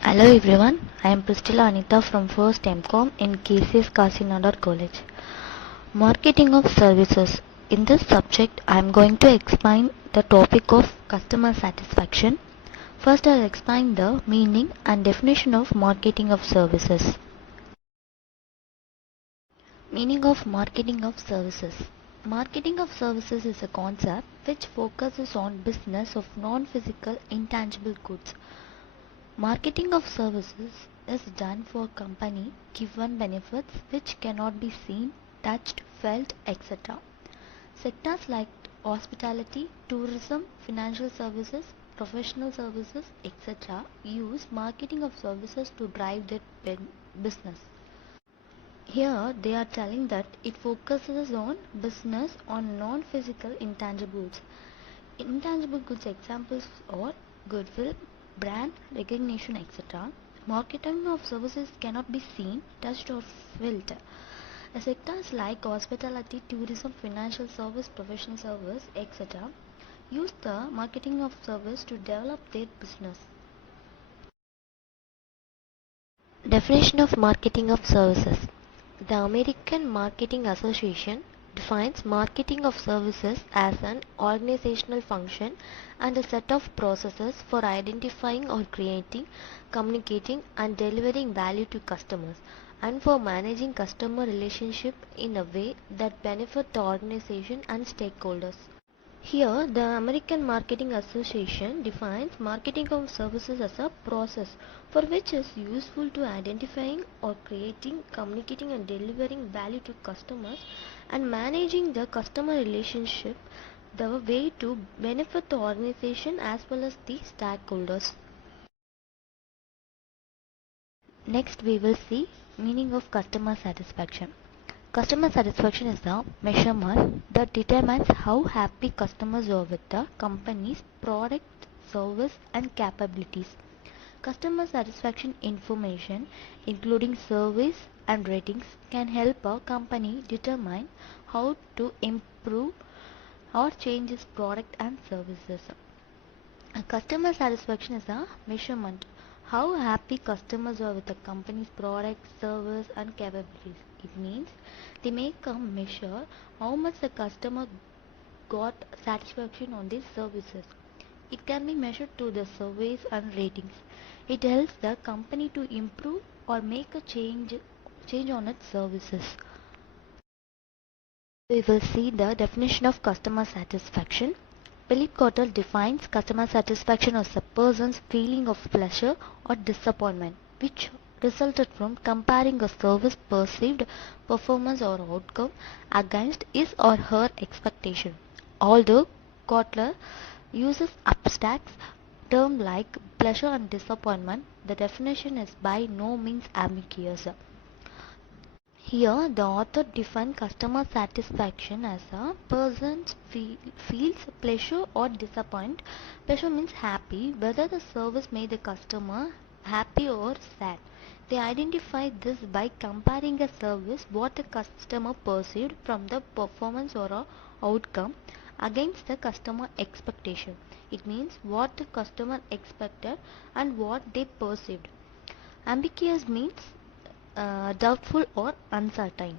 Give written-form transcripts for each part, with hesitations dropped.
Hello everyone, I am Priscilla Anita from First MCOM in KCS Kasinadar College. Marketing of services. In this subject, I am going to explain the topic of customer satisfaction. First, I will explain the meaning and definition of marketing of services. Meaning of marketing of services. Marketing of services is a concept which focuses on business of non-physical intangible goods. Marketing of services is done for company given benefits which cannot be seen, touched, felt, etc. Sectors like hospitality, tourism, financial services, professional services, etc. use marketing of services to drive their business. Here they are telling that it focuses on business on non-physical intangibles. Intangible goods examples are goodwill, brand recognition, etc. Marketing of services cannot be seen, touched or felt. Sectors like hospitality, tourism, financial service, professional service, etc. use the marketing of service to develop their business. Definition of marketing of services. The American Marketing Association defines marketing of services as an organizational function and a set of processes for identifying or creating, communicating and delivering value to customers and for managing customer relationship in a way that benefit the organization and stakeholders. Here, the American Marketing Association defines marketing of services as a process for which is useful to identifying or creating, communicating and delivering value to customers and managing the customer relationship the way to benefit the organization as well as the stakeholders. Next we will see meaning of customer satisfaction. Customer satisfaction is the measurement that determines how happy customers are with the company's product, service and capabilities. Customer satisfaction information, including surveys and ratings, can help a company determine how to improve or change its product and services. Customer satisfaction is a measurement how happy customers are with the company's product, service and capabilities. It means they make a measure how much the customer got satisfaction on these services. It can be measured through the surveys and ratings. It helps the company to improve or make a change on its services. We will see the definition of customer satisfaction. Philip Kotler defines customer satisfaction as a person's feeling of pleasure or disappointment, which resulted from comparing a service perceived performance or outcome against his or her expectation. Although Kotler uses abstract terms like pleasure and disappointment, the definition is by no means ambiguous. Here, the author defines customer satisfaction as a person feels pleasure or disappointment. Pleasure means happy, whether the service made the customer happy or sad. They identify this by comparing a service what the customer perceived from the performance or a outcome against the customer expectation. It means what the customer expected and what they perceived. Ambiguous means doubtful or uncertain.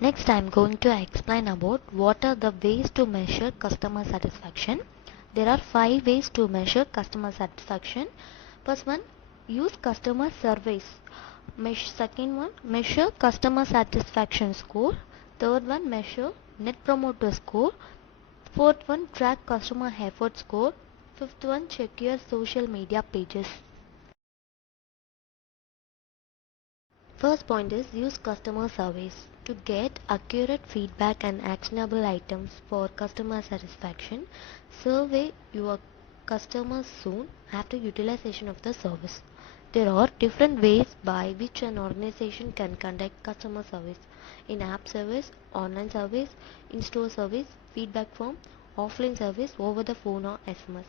Next, I am going to explain about what are the ways to measure customer satisfaction. There are 5 ways to measure customer satisfaction. First one, use customer surveys. Second one, measure customer satisfaction score. Third one, measure net promoter score. Fourth one, track customer effort score. Fifth one, check your social media pages. First point is use customer surveys to get accurate feedback and actionable items for customer satisfaction. Survey your customers soon after utilization of the service. There are different ways by which an organization can conduct customer service: in-app service, online service, in-store service, feedback form, offline service over the phone or SMS.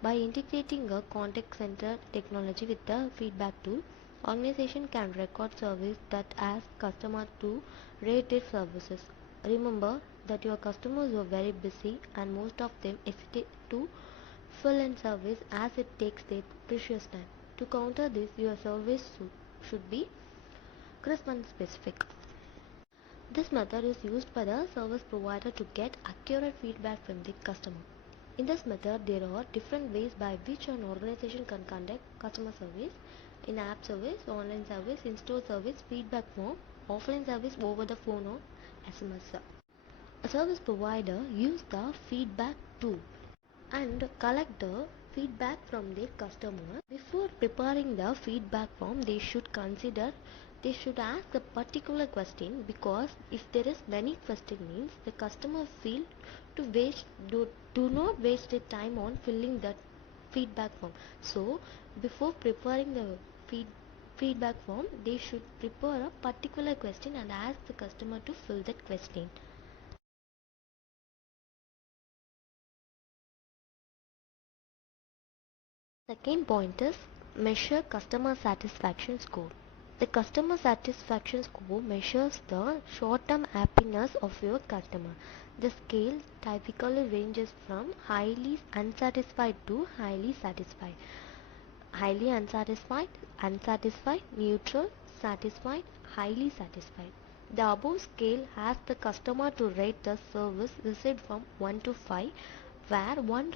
By integrating a contact center technology with the feedback tool, organization can record service that ask customer to rate their services. Remember that your customers are very busy and most of them hesitate to full in service as it takes their precious time. To counter this, your service should be crisp and specific. This method is used by the service provider to get accurate feedback from the customer. In this method, there are different ways by which an organization can conduct customer service: in-app service, online service, in-store service, feedback form, offline service over the phone or SMS. A service provider uses the feedback tool and collect the feedback from their customer. Before preparing the feedback form, they should ask the particular question, because if there is many question means the customer feel to waste do not waste their time on filling that feedback form. So before preparing the feedback form, they should prepare a particular question and ask the customer to fill that question. Second point is measure customer satisfaction score. The customer satisfaction score measures the short-term happiness of your customer. The scale typically ranges from highly unsatisfied to highly satisfied, highly unsatisfied, unsatisfied, neutral, satisfied, highly satisfied. The above scale asks the customer to rate the service received from 1 to 5, where 1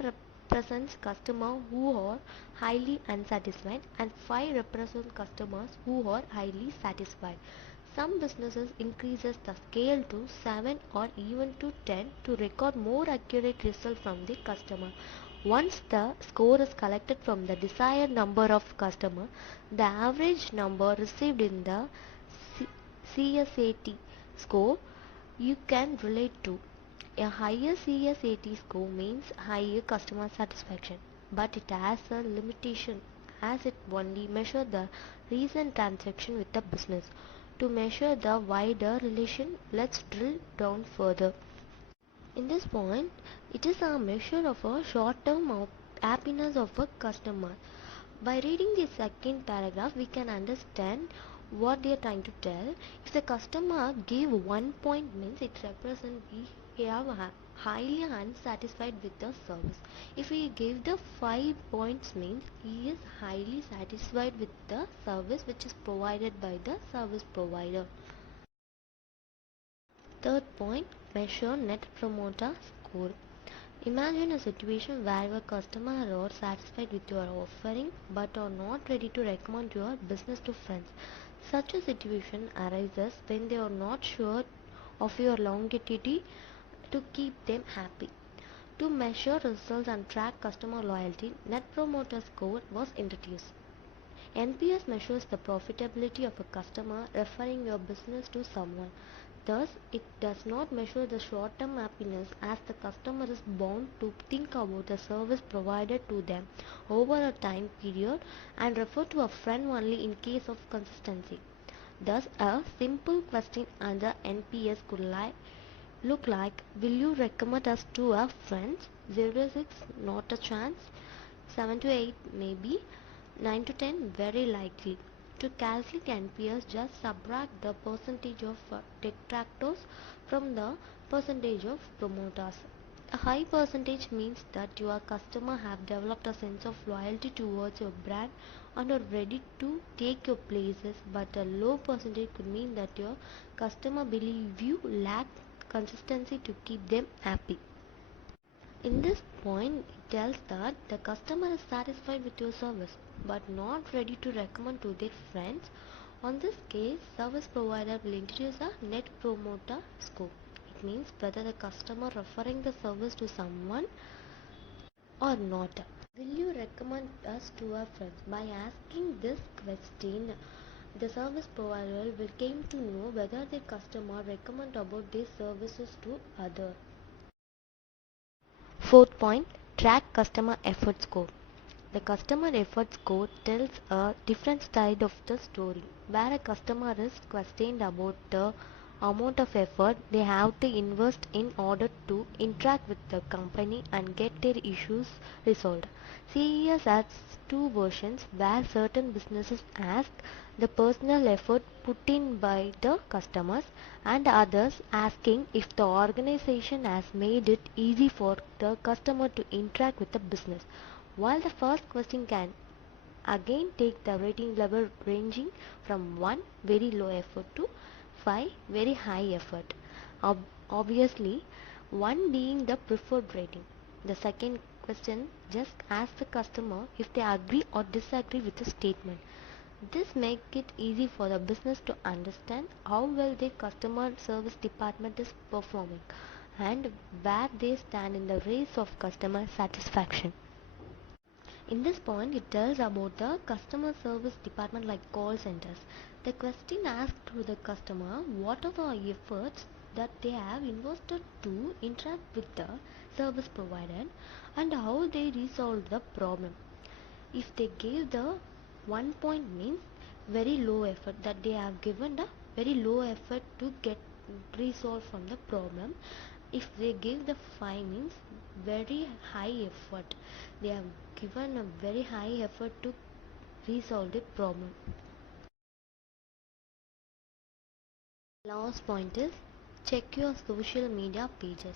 represents customers who are highly unsatisfied and 5 represent customers who are highly satisfied. Some businesses increases the scale to 7 or even to 10 to record more accurate result from the customer. Once the score is collected from the desired number of customers, the average number received in the CSAT score you can relate to. A higher CSAT score means higher customer satisfaction, but it has a limitation as it only measures the recent transaction with the business. To measure the wider relation, let's drill down further. In this point, it is a measure of a short-term happiness of a customer. By reading the second paragraph, we can understand what they are trying to tell. If the customer gave 1 point means it represents we have highly unsatisfied with the service. If he gave the 5 points means he is highly satisfied with the service which is provided by the service provider. Third point, measure net promoter score. Imagine a situation where your customers are satisfied with your offering but are not ready to recommend your business to friends. Such a situation arises when they are not sure of your longevity to keep them happy. To measure results and track customer loyalty, Net Promoter Score was introduced. NPS measures the profitability of a customer referring your business to someone. Thus, it does not measure the short-term happiness as the customer is bound to think about the service provided to them over a time period and refer to a friend only in case of consistency. Thus, a simple question under NPS could look like, will you recommend us to our friends? 0 to 6, not a chance. 7 to 8, maybe. 9 to 10, very likely. To calculate NPS, just subtract the percentage of detractors from the percentage of promoters. A high percentage means that your customer have developed a sense of loyalty towards your brand and are ready to take your places, but a low percentage could mean that your customer believe you lack consistency to keep them happy. In this point, it tells that the customer is satisfied with your service but not ready to recommend to their friends. On this case, service provider will introduce a net promoter score. It means whether the customer referring the service to someone or not. Will you recommend us to our friends? By asking this question, the service provider will came to know whether the customer recommend about their services to others. Fourth point, track customer effort score. The customer effort score tells a different side of the story, where a customer is questioned about the amount of effort they have to invest in order to interact with the company and get their issues resolved. CES has two versions where certain businesses ask the personal effort put in by the customers and others asking if the organization has made it easy for the customer to interact with the business. While the first question can again take the rating level ranging from 1 very low effort to 5 very high effort. Obviously, 1 being the preferred rating. The second question just asks the customer if they agree or disagree with the statement. This makes it easy for the business to understand how well their customer service department is performing and where they stand in the race of customer satisfaction. In this point, it tells about the customer service department like call centers. The question asked to the customer what are the efforts that they have invested to interact with the service provider and how they resolved the problem. If they gave the 1 point means very low effort, that they have given the very low effort to get resolve from the problem. If they give the 5 means very high effort, they have given a very high effort to resolve the problem. Last point is check your social media pages.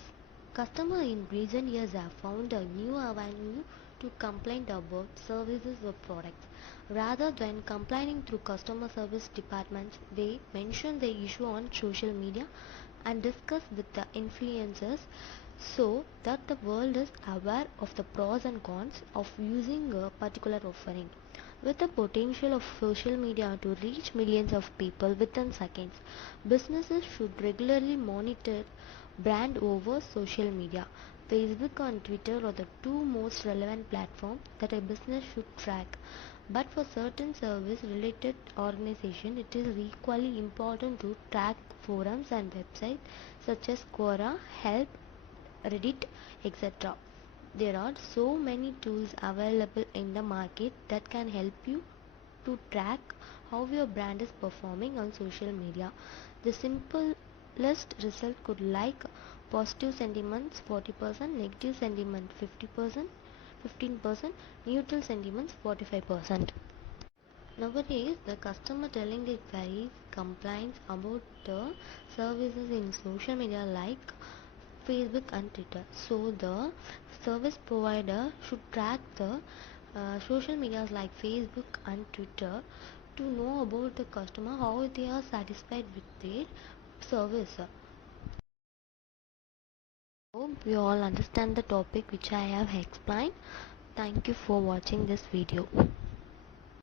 Customers in recent years have found a new avenue to complain about services or products. Rather than complaining through customer service departments, they mention the issue on social media and discuss with the influencers so that the world is aware of the pros and cons of using a particular offering. With the potential of social media to reach millions of people within seconds, businesses should regularly monitor brand over social media. Facebook and Twitter are the two most relevant platforms that a business should track. But for certain service related organizations, it is equally important to track forums and websites such as Quora, Help, Reddit, etc. There are so many tools available in the market that can help you to track how your brand is performing on social media. The simplest result could like positive sentiments 40%, negative sentiment 50%, 15%, neutral sentiments 45%. Nowadays, the customer telling their queries, complaints about the services in social media like Facebook and Twitter. So the service provider should track the social medias like Facebook and Twitter to know about the customer how they are satisfied with their service. Hope you all understand the topic which I have explained. Thank you for watching this video.